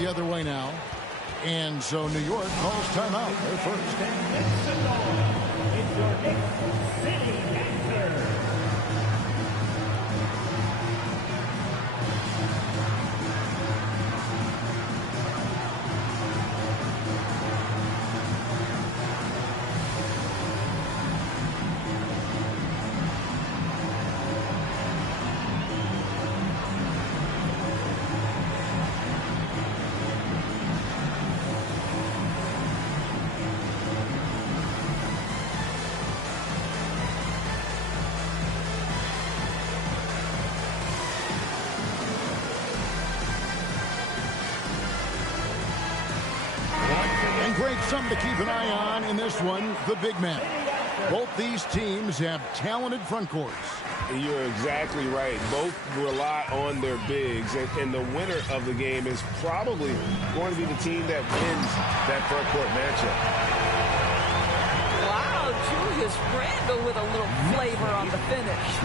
the other way now. And so New York calls timeout. They're first. It's your Knicks City answer. Great, something to keep an eye on in this one, the big man. Both these teams have talented front courts. You're exactly right. Both rely on their bigs, and the winner of the game is probably going to be the team that wins that front court matchup. Wow, Julius Randle with a little flavor on the finish.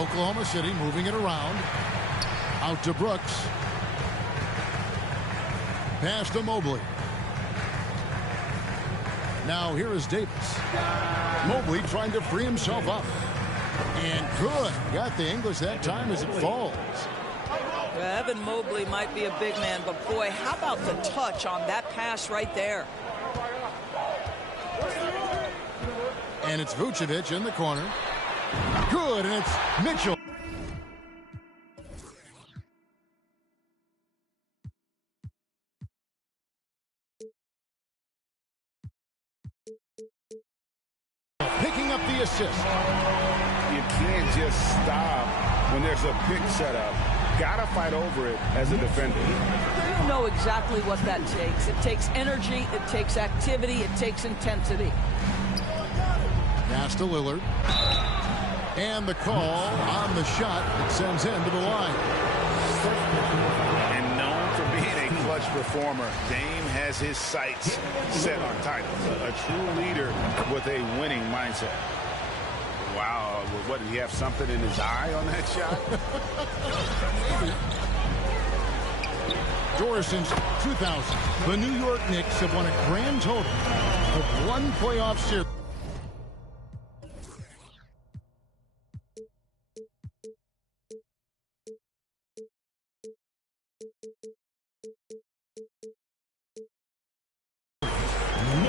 Oklahoma City moving it around. Out to Brooks. Pass to Mobley. Now here is Davis. Mobley trying to free himself up. And good. Got the English that time as it falls. Evan Mobley might be a big man, but boy, how about the touch on that pass right there? And it's Vucevic in the corner. Good, and it's Mitchell. Picking up the assist. You can't just stop when there's a pick set up. Gotta fight over it as a defender. You know exactly what that takes. It takes energy, it takes activity, it takes intensity. Pass to Lillard. And the call on the shot that sends him to the line. And known for being a clutch performer, Dame has his sights set on titles. A true leader with a winning mindset. Wow, what, did he have something in his eye on that shot? Doris, since 2000, the New York Knicks have won a grand total of 1 playoff series.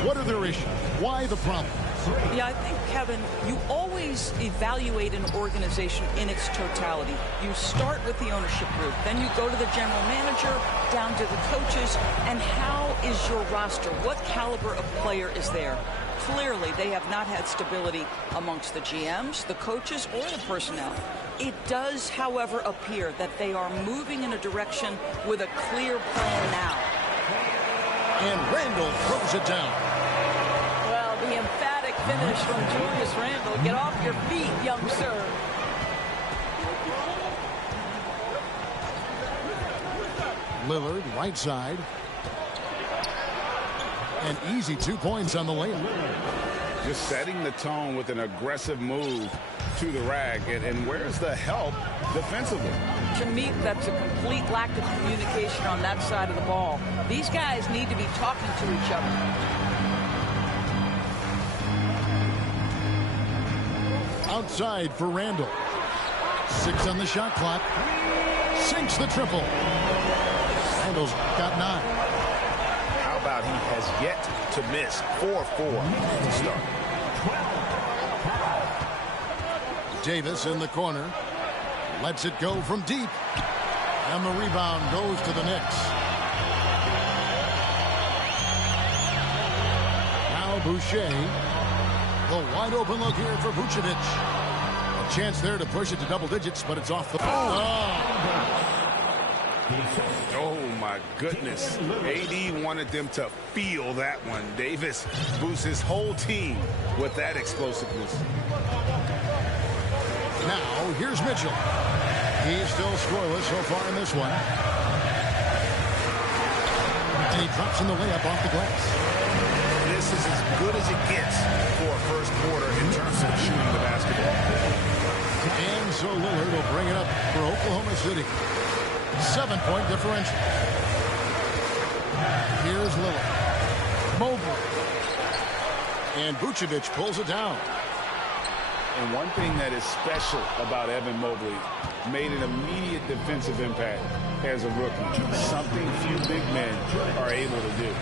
What are their issues? Why the problem? Yeah, I think, Kevin, you always evaluate an organization in its totality. You start with the ownership group, then you go to the general manager, down to the coaches, and how is your roster? What caliber of player is there? Clearly, they have not had stability amongst the GMs, the coaches, or the personnel. It does, however, appear that they are moving in a direction with a clear plan now. And Randle throws it down. Well, the emphatic finish from Julius Randle. Get off your feet, young sir. Lillard, right side. An easy 2 points on the layup. Just setting the tone with an aggressive move to the rack. And where's the help defensively? To me, that's a complete lack of communication on that side of the ball. These guys need to be talking to each other. Outside for Randle. 6 on the shot clock. Sinks the triple. Randle's got 9. How about he has yet to miss 4-4 to start. Davis in the corner. Lets it go from deep. And the rebound goes to the Knicks. Now Boucher. The wide open look here for Vucevic. A chance there to push it to double digits, but it's off the... Oh, my goodness. AD wanted them to feel that one. Davis boosts his whole team with that explosiveness. Now, here's Mitchell. He's still scoreless so far in this one. And he drops in the layup off the glass. This is as good as it gets for a first quarter in terms of shooting the basketball. And so Lillard will bring it up for Oklahoma City. 7-point differential. Here's Lillard. Mobley. And Vucevic pulls it down. And one thing that is special about Evan Mobley, made an immediate defensive impact as a rookie. Something few big men are able to do.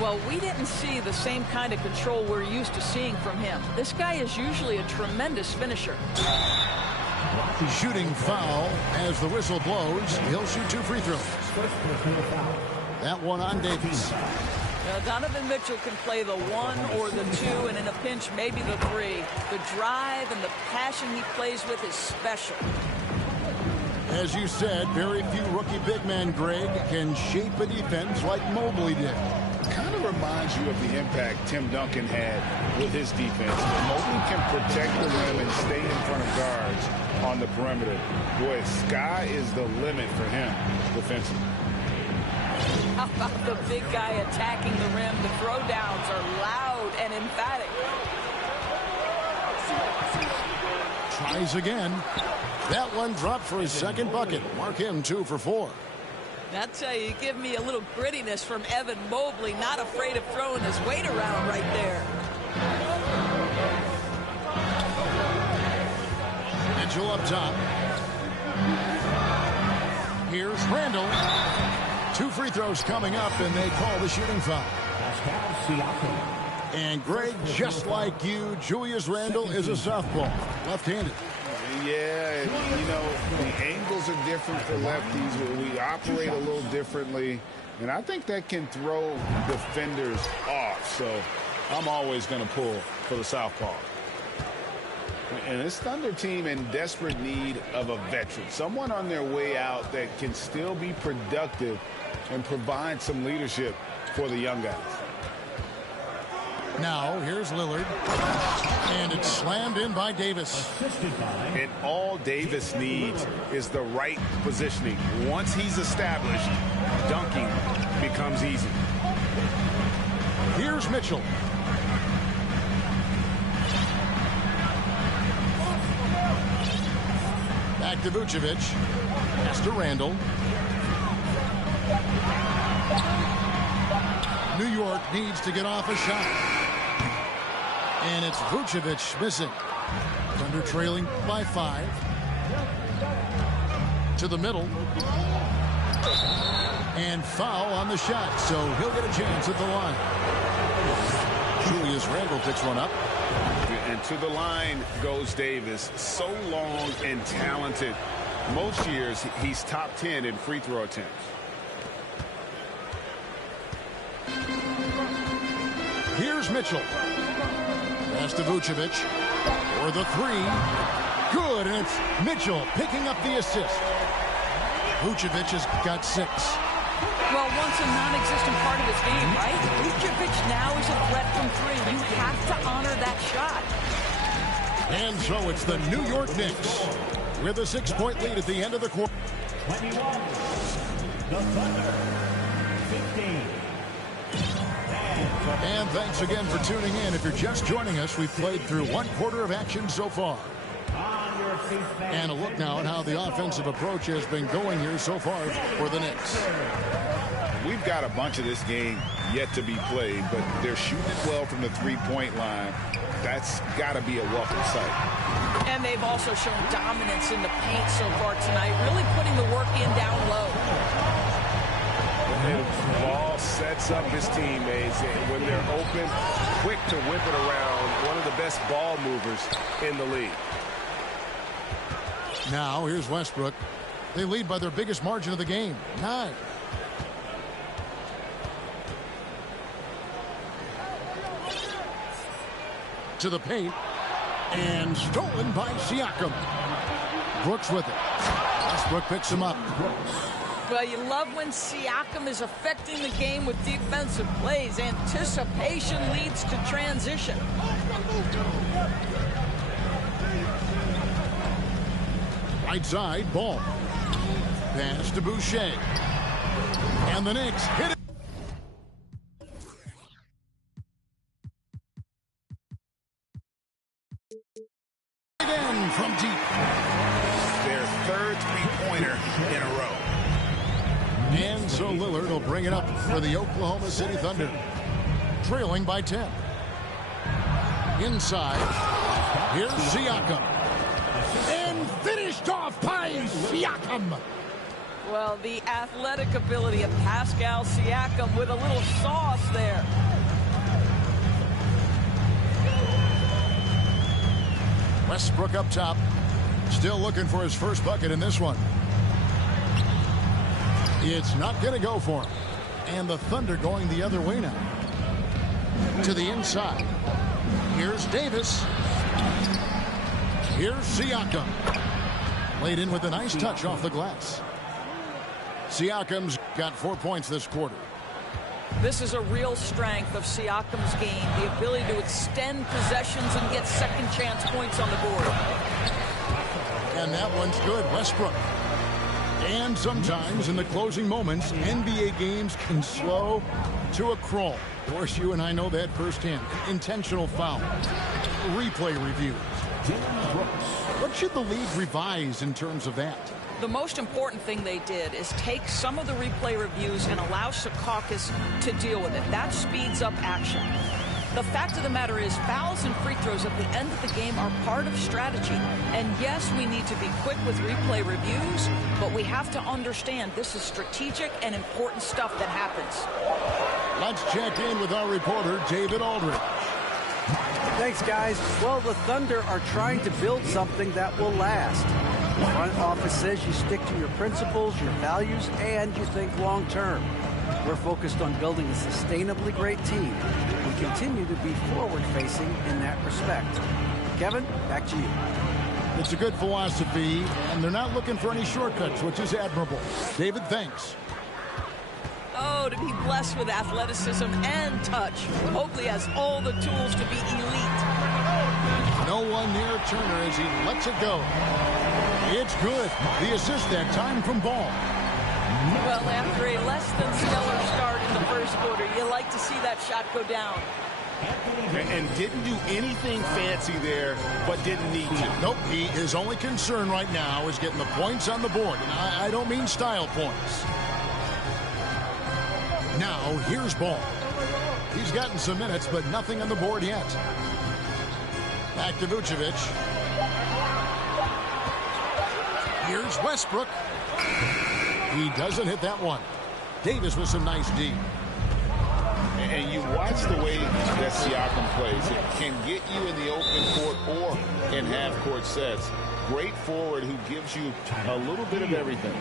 Well, we didn't see the same kind of control we're used to seeing from him. This guy is usually a tremendous finisher. Shooting foul as the whistle blows. He'll shoot 2 free throws. That one on Davis. Now, Donovan Mitchell can play the 1 or the 2, and in a pinch, maybe the 3. The drive and the passion he plays with is special. As you said, very few rookie big men, Greg, can shape a defense like Mobley did. Kind of reminds you of the impact Tim Duncan had with his defense. Mobley can protect the rim and stay in front of guards on the perimeter. Boy, sky is the limit for him defensively. How about the big guy attacking the rim? The throwdowns are loud and emphatic. Tries again. That one dropped for his second bucket. Mark him 2 for 4. I tell you, give me a little grittiness from Evan Mobley, not afraid of throwing his weight around right there. Mitchell up top. Here's Randle. 2 free throws coming up, and they call the shooting foul. And Greg, just like you, Julius Randle is a southpaw, left-handed. Yeah, you know, the angles are different for lefties. We operate a little differently, and I think that can throw defenders off. So I'm always going to pull for the southpaw. And this Thunder team in desperate need of a veteran, someone on their way out that can still be productive and provide some leadership for the young guys. Now, here's Lillard. And it's slammed in by Davis. And all Davis needs is the right positioning. Once he's established, dunking becomes easy. Here's Mitchell. Back to Vucevic. Pass to Randle. New York needs to get off a shot. And it's Vucevic missing. Thunder trailing by 5. To the middle. And foul on the shot, so he'll get a chance at the line. Julius Randle picks one up. And to the line goes Davis. So long and talented. Most years, he's top 10 in free throw attempts. Here's Mitchell. Pass to Vucevic for the 3. Good, and it's Mitchell picking up the assist. Vucevic has got 6. Well, once a non-existent part of his game, right? Vucevic now is a threat from 3. You have to honor that shot. And so it's the New York Knicks with a 6-point lead at the end of the quarter. 21. The Thunder. 15. And thanks again for tuning in. If you're just joining us, we've played through 1 quarter of action so far. And a look now at how the offensive approach has been going here so far for the Knicks. We've got a bunch of this game yet to be played, but they're shooting it well from the 3-point line. That's got to be a welcome sight. And they've also shown dominance in the paint so far tonight, really putting the work in down low. And ball sets up his teammates, and when they're open, quick to whip it around. One of the best ball movers in the league. Now, here's Westbrook. They lead by their biggest margin of the game, 9. To the paint, and stolen by Siakam. Brooks with it. Westbrook picks him up. Well, you love when Siakam is affecting the game with defensive plays. Anticipation leads to transition. Right side, Ball. Pass to Boucher. And the Knicks hit it. Again from deep. Their third three-pointer in a row. And so Lillard will bring it up for the Oklahoma City Thunder, trailing by 10. Inside, here's Siakam. And finished off by Siakam. Well, the athletic ability of Pascal Siakam with a little sauce there. Westbrook up top, still looking for his first bucket in this one. It's not going to go for him. And the Thunder going the other way now. To the inside. Here's Davis. Here's Siakam. Laid in with a nice touch off the glass. Siakam's got 4 points this quarter. This is a real strength of Siakam's game, the ability to extend possessions and get second chance points on the board. And that one's good. Westbrook. And sometimes in the closing moments, NBA games can slow to a crawl. Of course, you and I know that firsthand. Intentional foul. Replay reviews. What should the league revise in terms of that? The most important thing they did is take some of the replay reviews and allow Secaucus to deal with it. That speeds up action. The fact of the matter is fouls and free throws at the end of the game are part of strategy. And yes, we need to be quick with replay reviews, but we have to understand this is strategic and important stuff that happens. Let's check in with our reporter, David Aldridge. Thanks, guys. Well, the Thunder are trying to build something that will last. The front office says you stick to your principles, your values, and you think long term. We're focused on building a sustainably great team. We continue to be forward-facing in that respect. Kevin, back to you. It's a good philosophy, and they're not looking for any shortcuts, which is admirable. David, thanks. Oh, to be blessed with athleticism and touch. Mobley has all the tools to be elite. No one near Turner as he lets it go. It's good. The assist that time from Ball. Well, after a less than stellar start in the first quarter, you like to see that shot go down. And didn't do anything fancy there, but didn't need to. Nope, his only concern right now is getting the points on the board. And I don't mean style points. Now, here's Ball. He's gotten some minutes, but nothing on the board yet. Back to Vucevic. Here's Westbrook. He doesn't hit that one. Davis with some nice D. And you watch the way that Siakam plays. It can get you in the open court or in half-court sets. Great forward who gives you a little bit of everything.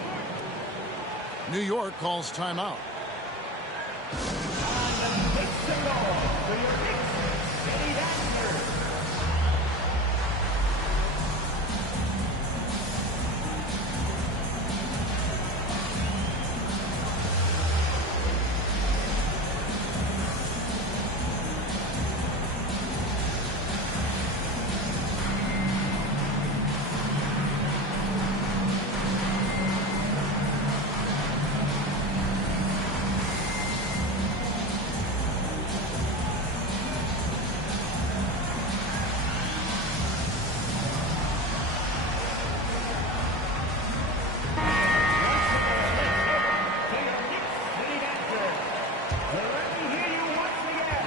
New York calls timeout.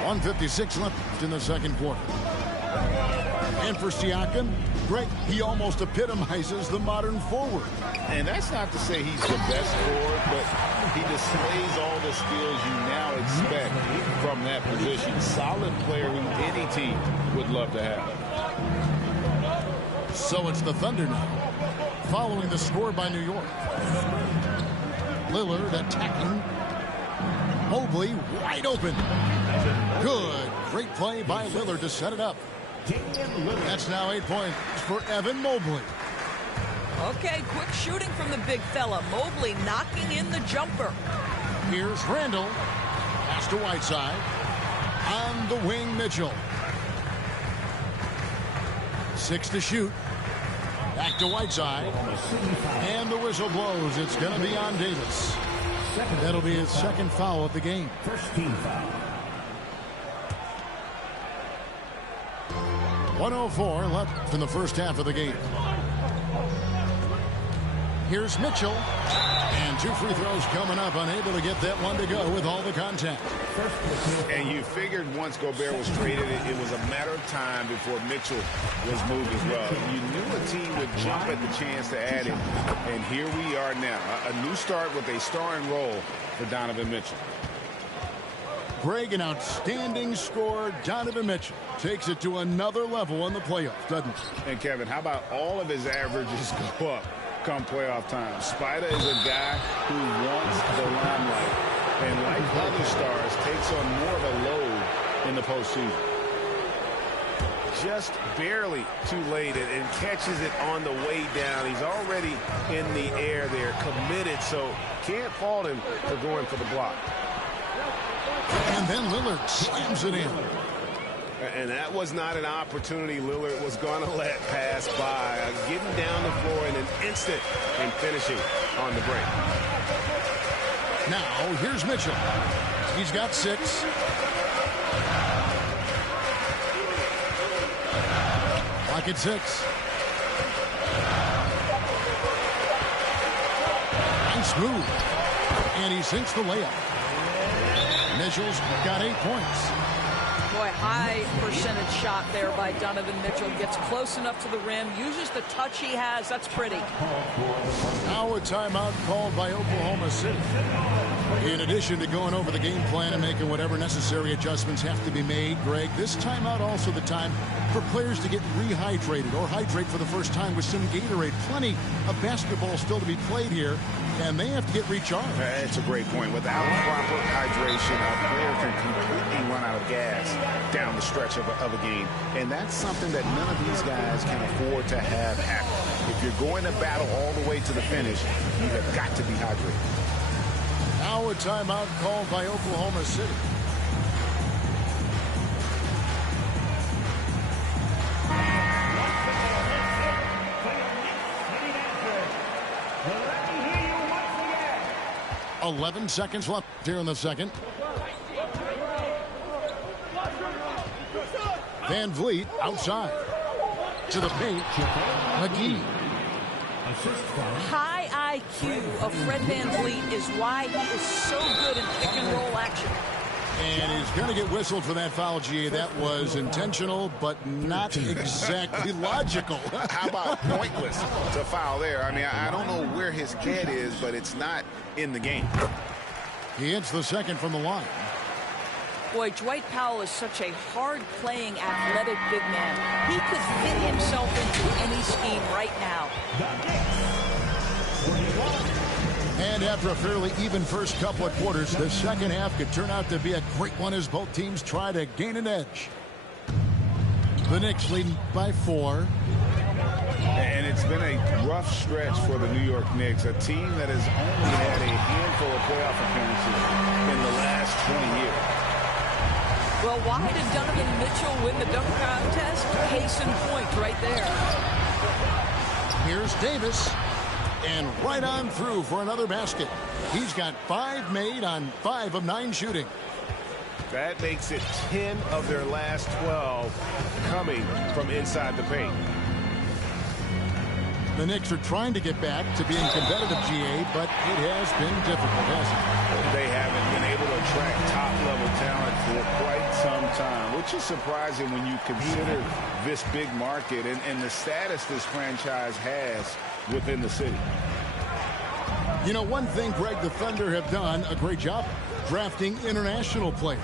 .156 left in the second quarter. And for Siakam, Greg, he almost epitomizes the modern forward. And that's not to say he's the best forward, but he displays all the skills you now expect from that position. Solid player who any team would love to have. So it's the Thunder now, following the score by New York. Lillard attacking. Mobley wide open. Good. Great play by Lillard to set it up. That's now 8 points for Evan Mobley. Okay, quick shooting from the big fella. Mobley knocking in the jumper. Here's Randall. Pass to Whiteside. On the wing, Mitchell. 6 to shoot. Back to Whiteside. And the whistle blows. It's going to be on Davis. That'll be his second foul of the game. First team foul. 1:04 left in the first half of the game. Here's Mitchell. And 2 free throws coming up. Unable to get that one to go with all the contact. And you figured once Gobert was traded, it was a matter of time before Mitchell was moved as well. You knew a team would jump at the chance to add him. And here we are now. A new start with a starring role for Donovan Mitchell. Greg, an outstanding scorer. Donovan Mitchell takes it to another level in the playoffs, doesn't he? And Kevin, how about all of his averages go up come playoff time? Spider is a guy who wants the limelight, and like other stars, takes on more of a load in the postseason. Just barely too late and catches it on the way down. He's already in the air there, committed, so can't fault him for going for the block. And then Lillard slams it in. And that was not an opportunity Lillard was going to let pass by. Getting down the floor in an instant and finishing on the break. Now, here's Mitchell. He's got 6. Clock at 6. Nice move. And he sinks the layup. Mitchell's got 8 points. Boy, high percentage shot there by Donovan Mitchell. Gets close enough to the rim, uses the touch he has. That's pretty. Now a timeout called by Oklahoma City. In addition to going over the game plan and making whatever necessary adjustments have to be made, Greg, this timeout also the time for players to get rehydrated or hydrate for the first time with some Gatorade. Plenty of basketball still to be played here, and they have to get recharged. That's a great point. Without proper hydration, a player can completely run out of gas down the stretch of a game, and that's something that none of these guys can afford to have happen. If you're going to battle all the way to the finish, you have got to be hydrated. Now a timeout called by Oklahoma City. Let me hear you once again. 11 seconds left here in the second. Van Vliet outside. To the paint. McGee. High IQ of Fred Van Vliet is why he is so good in pick and roll action. And he's going to get whistled for that foul, GA. That was intentional, but not exactly logical. How about pointless to foul there? I mean, I don't know where his head is, but it's not in the game. He hits the second from the line. Boy, Dwight Powell is such a hard-playing, athletic big man. He could fit himself into any scheme right now. And after a fairly even first couple of quarters, the second half could turn out to be a great one as both teams try to gain an edge. The Knicks leading by 4. And it's been a rough stretch for the New York Knicks, a team that has only had a handful of playoff appearances in the last 20 years. Well, why did Donovan Mitchell win the dunk contest? Case in point right there. Here's Davis. And right on through for another basket. He's got 5 made on 5 of 9 shooting. That makes it 10 of their last 12 coming from inside the paint. The Knicks are trying to get back to being competitive, GA, but it has been difficult, hasn't it? They haven't been able to attract top-level talent for quite some time, which is surprising when you consider this big market and the status this franchise has within the city. You know, one thing, Greg, the Thunder have done a great job drafting international players.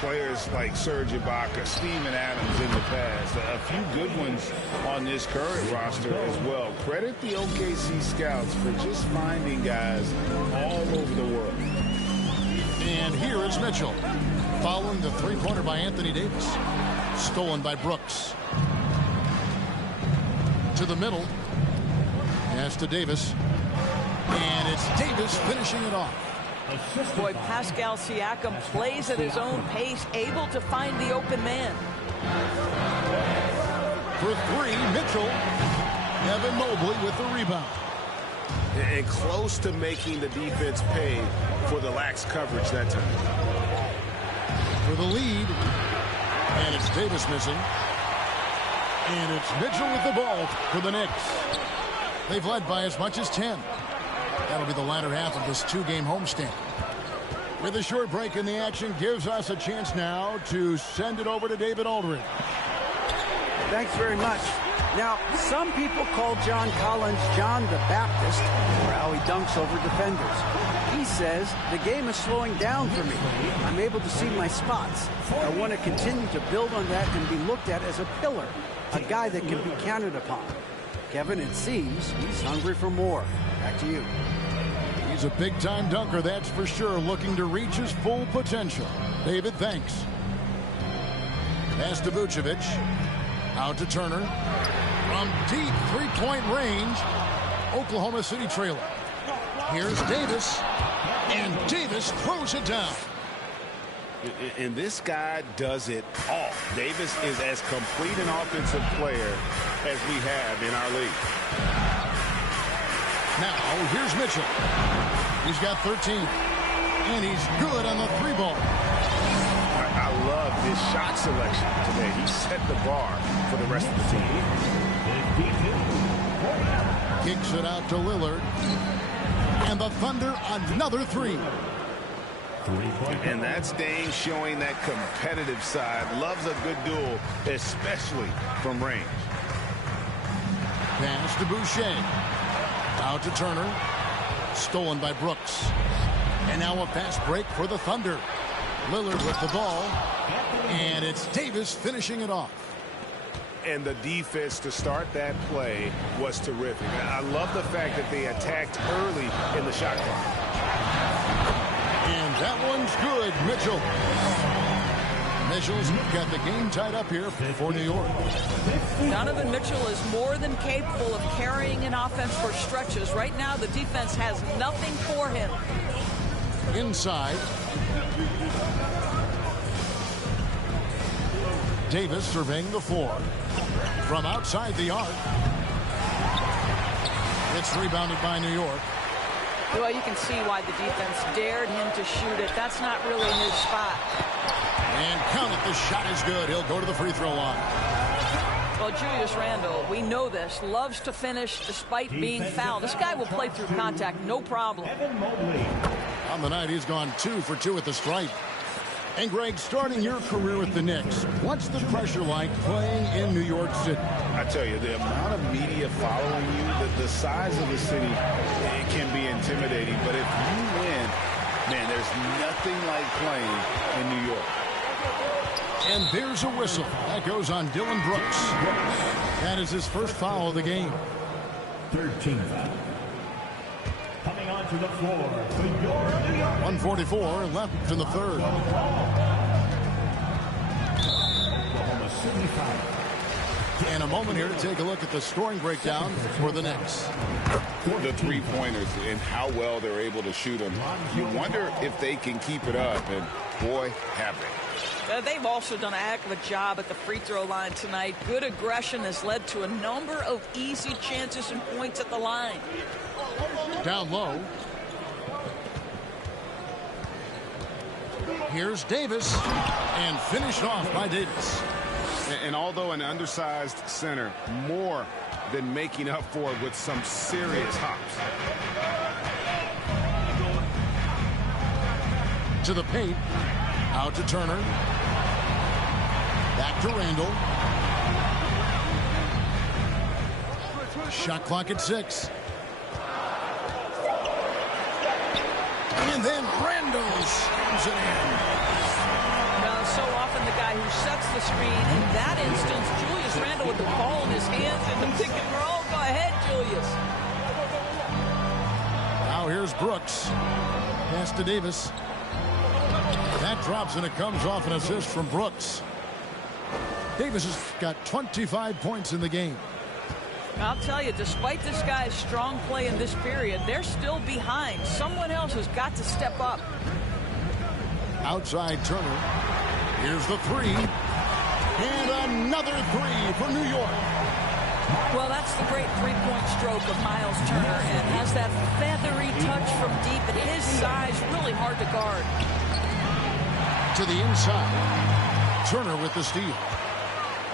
Players like Serge Ibaka, Steven Adams in the past, a few good ones on this current roster as well. Credit the OKC scouts for just finding guys all over the world. And here is Mitchell, following the three-pointer by Anthony Davis. Stolen by Brooks. To the middle. Pass to Davis. And it's Davis finishing it off. Boy, Pascal Siakam plays at his own pace, able to find the open man. For 3, Mitchell. Evan Mobley with the rebound. And close to making the defense pay for the lax coverage that time. For the lead. And it's Davis missing. And it's Mitchell with the ball for the Knicks. They've led by as much as 10. That'll be the latter half of this two-game homestand. With a short break in the action, gives us a chance now to send it over to David Aldridge. Thanks very much. Now, some people call John Collins John the Baptist for how he dunks over defenders. He says, the game is slowing down for me. I'm able to see my spots. I want to continue to build on that and be looked at as a pillar, a guy that can be counted upon. Kevin, it seems he's hungry for more. Back to you. He's a big-time dunker, that's for sure, looking to reach his full potential. David, thanks. Pass to Vucevic. Out to Turner. From deep three-point range, Oklahoma City trailer. Here's Davis, and Davis throws it down. And this guy does it all. Davis is as complete an offensive player as we have in our league. Now, here's Mitchell. He's got 13, and he's good on the three ball. I love his shot selection today. He set the bar for the rest of the team. Kicks it out to Lillard. And the Thunder, another three. And that's Dame showing that competitive side. Loves a good duel, especially from range. Pass to Boucher. Out to Turner. Stolen by Brooks. And now a fast break for the Thunder. Lillard with the ball. And it's Davis finishing it off. And the defense to start that play was terrific. I love the fact that they attacked early in the shot clock. And that one's good, Mitchell. Mitchell's got the game tied up here for New York. Donovan Mitchell is more than capable of carrying an offense for stretches. Right now, the defense has nothing for him. Inside. Davis surveying the floor. From outside the arc. It's rebounded by New York. Well, you can see why the defense dared him to shoot it. That's not really his spot. And count it, the shot is good. He'll go to the free throw line. Well, Julius Randle, we know this, loves to finish despite being fouled. This guy will play through contact, no problem. On the night, he's gone 2 for 2 at the stripe. And Greg, starting your career with the Knicks, what's the pressure like playing in New York City? I tell you, the amount of media following you, the size of the city, it can be intimidating. But if you win, man, there's nothing like playing in New York. And there's a whistle. That goes on Dylan Brooks. That is his first foul of the game. 13 foul. Coming onto the floor for your New York. 1:44 left in the third. Oklahoma City foul. And a moment here to take a look at the scoring breakdown for the Knicks. The three-pointers and how well they're able to shoot them. You wonder if they can keep it up, and boy, have they. They've also done a heck of a job at the free throw line tonight. Good aggression has led to a number of easy chances and points at the line. Down low. Here's Davis. And finished off by Davis. And although an undersized center, more than making up for it with some serious hops. To the paint. Out to Turner. Back to Randle. Shot clock at 6. And then Randle slams it in. Now, so often the guy who sets the screen. In that instance, Julius Randle with the ball in his hands in the pick and roll. Go ahead, Julius. Now here's Brooks. Pass to Davis. That drops and it comes off an assist from Brooks. Davis has got 25 points in the game. I'll tell you, despite this guy's strong play in this period, they're still behind. Someone else has got to step up. Outside Turner. Here's the three. And another three for New York. Well, that's the great three-point stroke of Miles Turner, and has that feathery touch from deep. At his size, really hard to guard. To the inside. Turner with the steal.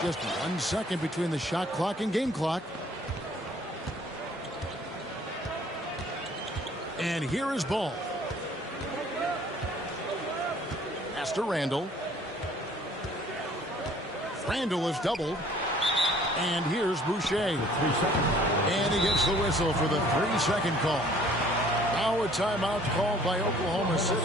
Just 1 second between the shot clock and game clock. And here is ball. Pass to Randall. Randall is doubled. And here's Boucher. And he gets the whistle for the 3-second call. Now a timeout called by Oklahoma City.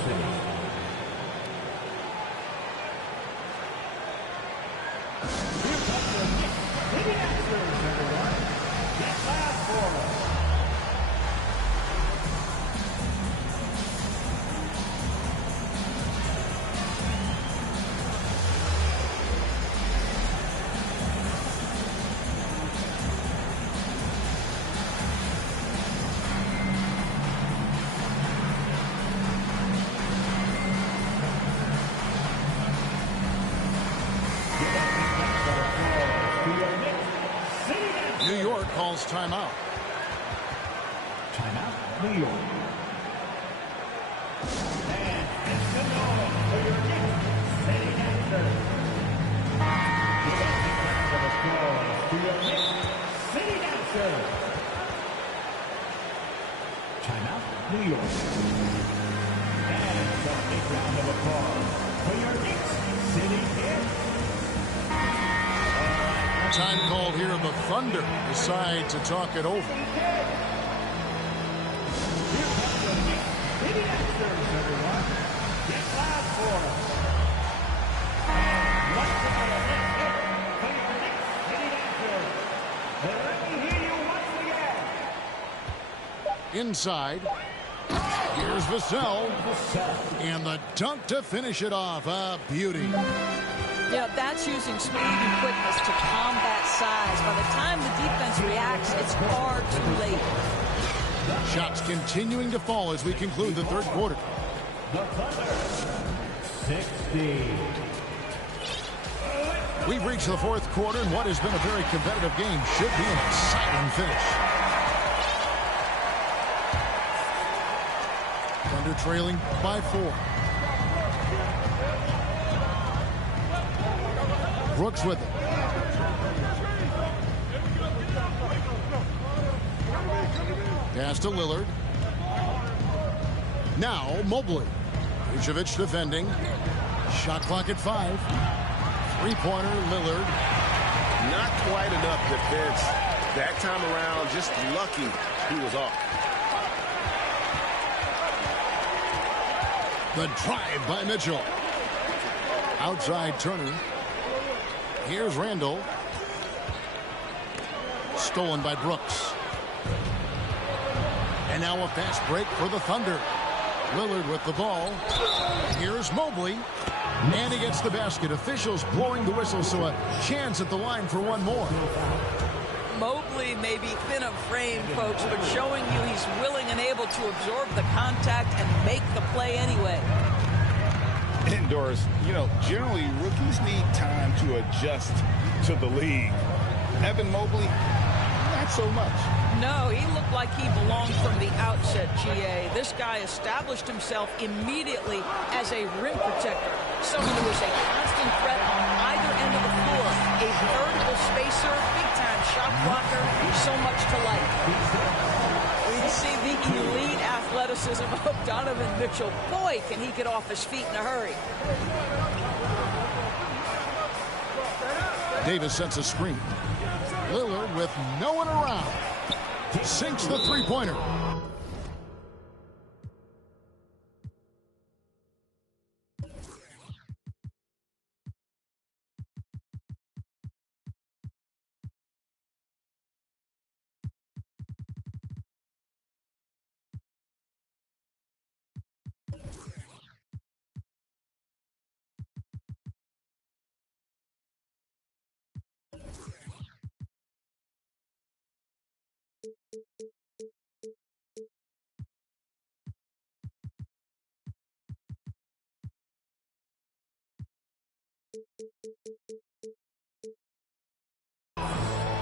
New York calls timeout. Timeout, New York. And it's the ball for your Knicks city answer. The opening round of applause to your Knicks city answer. Timeout, New York. And the big round of applause for your Knicks city answer. Time called here. The Thunder decide to talk it over. Inside. Here's Vassell. And the dunk to finish it off. A beauty. Yeah, that's using speed and quickness to combat size. By the time the defense reacts, it's far too late. Shots continuing to fall as we conclude the third quarter. The Thunder, 60. We've reached the fourth quarter, and what has been a very competitive game should be an exciting finish. Thunder trailing by 4. Brooks with it. Pass to Lillard. Now Mobley. Vucevic defending. Shot clock at 5. Three-pointer, Lillard. Not quite enough defense. That time around, just lucky he was off. The drive by Mitchell. Outside Turner. Here's Randall. Stolen by Brooks. And now a fast break for the Thunder. Lillard with the ball. Here's Mobley. And he gets the basket. Officials blowing the whistle, so a chance at the line for one more. Mobley may be thin of frame, folks, but showing you he's willing and able to absorb the contact and make the play anyway. Indoors, generally rookies need time to adjust to the league. Evan Mobley, not so much. No, he looked like he belonged from the outset, GA. This guy established himself immediately as a rim protector, someone who was a constant threat on either end of the floor, a veritable spacer, big-time shot blocker, so much to like. We can see the elite athleticism of Donovan Mitchell. Boy, can he get off his feet in a hurry. Davis sets a screen. Lillard with no one around. Sinks the three-pointer.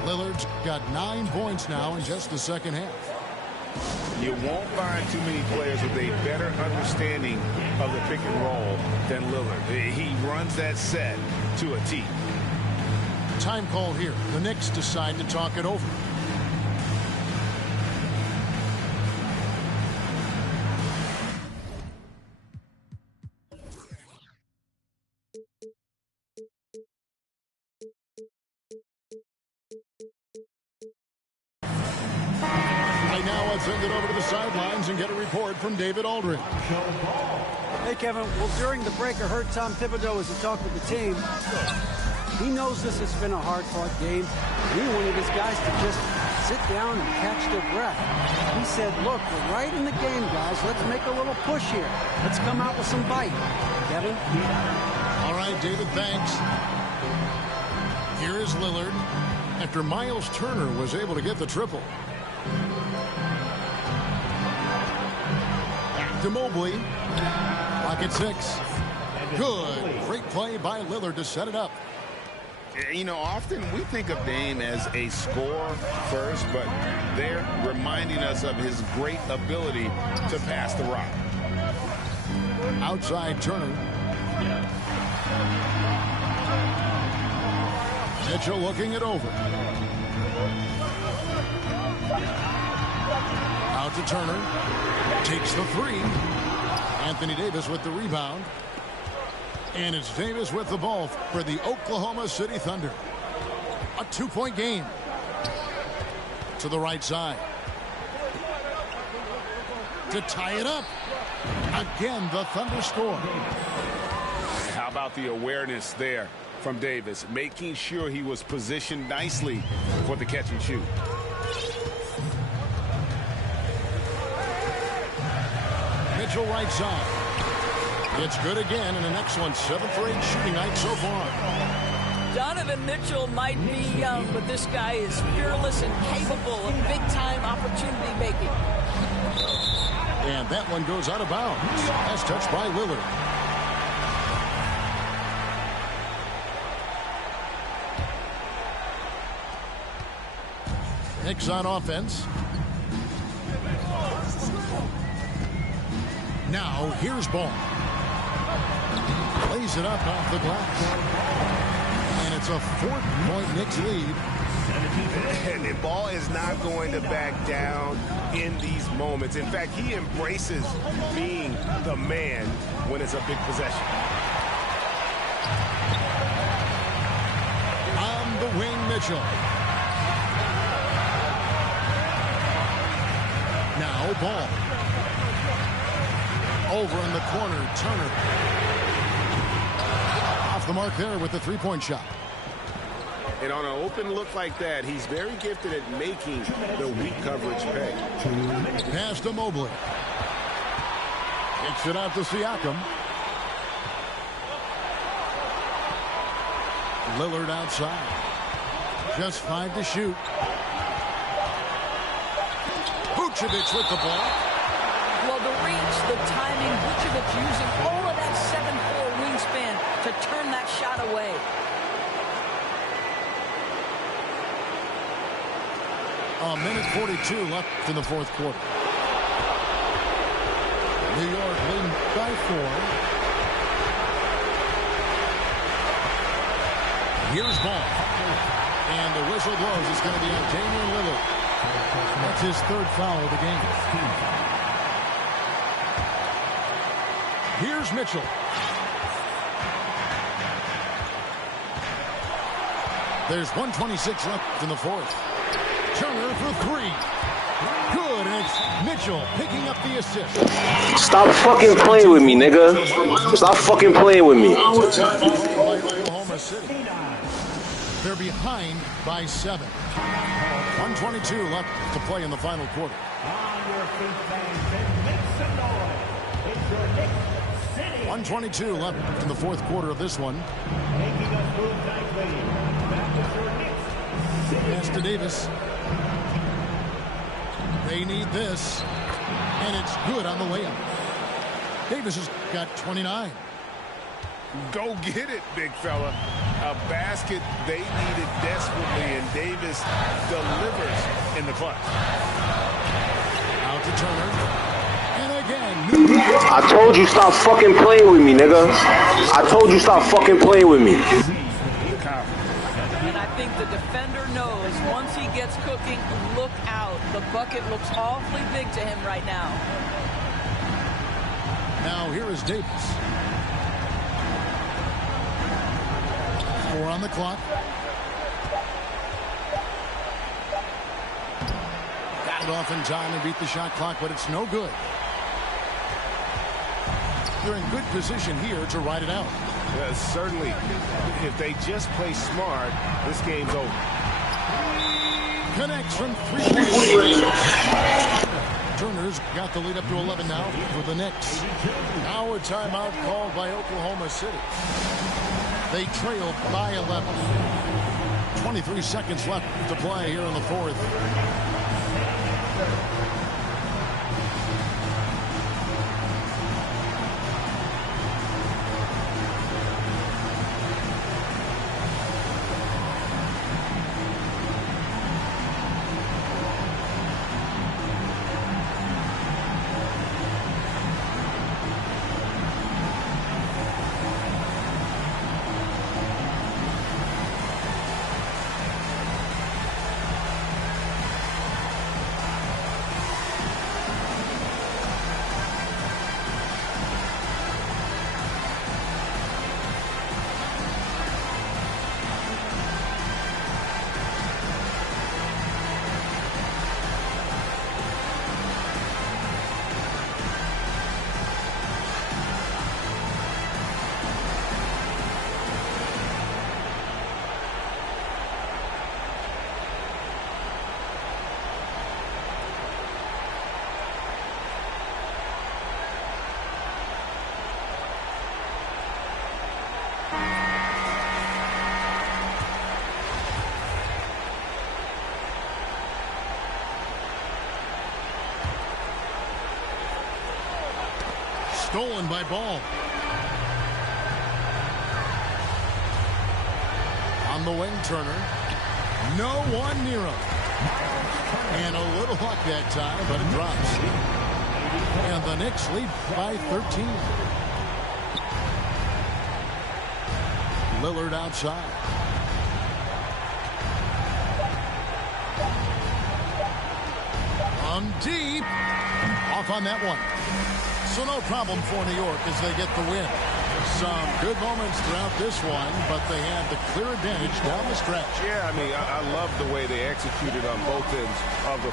Lillard's got 9 points now in just the second half. You won't find too many players with a better understanding of the pick and roll than Lillard. He runs that set to a T. Time call here. The Knicks decide to talk it over. Right now, let's send it over to the sidelines and get a report from David Aldridge. Hey, Kevin. Well, during the break, I heard Tom Thibodeau as he talked with the team. He knows this has been a hard-fought game. He wanted his guys to just sit down and catch their breath. He said, look, we're right in the game, guys. Let's make a little push here. Let's come out with some bite. Kevin? All right, David, thanks. Here is Lillard after Miles Turner was able to get the triple. Back to Mobley. Clock at 6. Good. Great play by Lillard to set it up. You know, often we think of Dame as a scorer first, but they're reminding us of his great ability to pass the rock. Outside Turner. Mitchell looking it over. Out to Turner. Takes the 3. Anthony Davis with the rebound. And it's Davis with the ball for the Oklahoma City Thunder. A 2-point game. To the right side. To tie it up. Again, the Thunder score. How about the awareness there from Davis, making sure he was positioned nicely for the catch and shoot. Mitchell right side. It's good again, and an excellent 7 for 8 shooting night so far. Donovan Mitchell might be young, but this guy is fearless and capable of big-time opportunity making. And that one goes out of bounds. As touched by Lillard. Knicks on offense. Now, here's Ball. Plays it up off the glass. And it's a 4-point Knicks lead. And the Ball is not going to back down in these moments. In fact, he embraces being the man when it's a big possession. On the wing, Mitchell. Now Ball. Over in the corner, Turner. Off the mark there with the 3-point shot. And on an open look like that, he's very gifted at making the weak coverage pay. Pass to Mobley. Kicks it out to Siakam. Lillard outside. Just 5 to shoot. Vucevic with the ball. Well, the reach, the timing, Vucevic using all of that 7'4" wingspan to turn that shot away. A minute 42 left in the fourth quarter. New York leading by 4. Here's Ball. And the whistle blows. It's going to be on Damian Lillard. That's his 3rd foul of the game. Here's Mitchell. There's 1:26 left in the fourth. Turner for 3. Good, and it's Mitchell picking up the assist. Stop fucking playing with me, nigga. Stop fucking playing with me. Oklahoma City. They're behind by 7. 1:22 left to play in the final quarter. On your feet, fans, and make some noise. It's your Knicks City. 1:22 left in the fourth quarter of this one. Making us move nicely. That is your Knicks City. Pass to Davis. They need this. And it's good on the layup. Davis has got 29. Go get it, big fella. A basket they needed desperately, and Davis delivers in the clutch. Out to Turner. And again. I told you stop fucking playing with me, nigga. I told you stop fucking playing with me. And I think the defender knows once he gets cooking, look out. The bucket looks awfully big to him right now. Now here is Davis. 4 on the clock. Got it off in time and beat the shot clock, but it's no good. They're in good position here to ride it out. Yeah, certainly. If they just play smart, this game's over. Connects from 3-point. Turner's got the lead up to 11 now for the Knicks. Now a timeout called by Oklahoma City. They trail by 11. 23 seconds left to play here in the fourth. Stolen by Ball. On the wing, Turner. No one near him. And a little luck that time, but it drops. And the Knicks lead by 13. Lillard outside. On deep. Off on that one. So no problem for New York as they get the win. Some good moments throughout this one, but they had the clear advantage down the stretch. Yeah, I mean, I love the way they executed on both ends of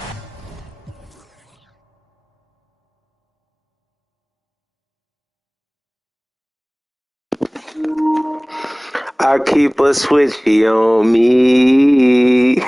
I keep a switchy on me.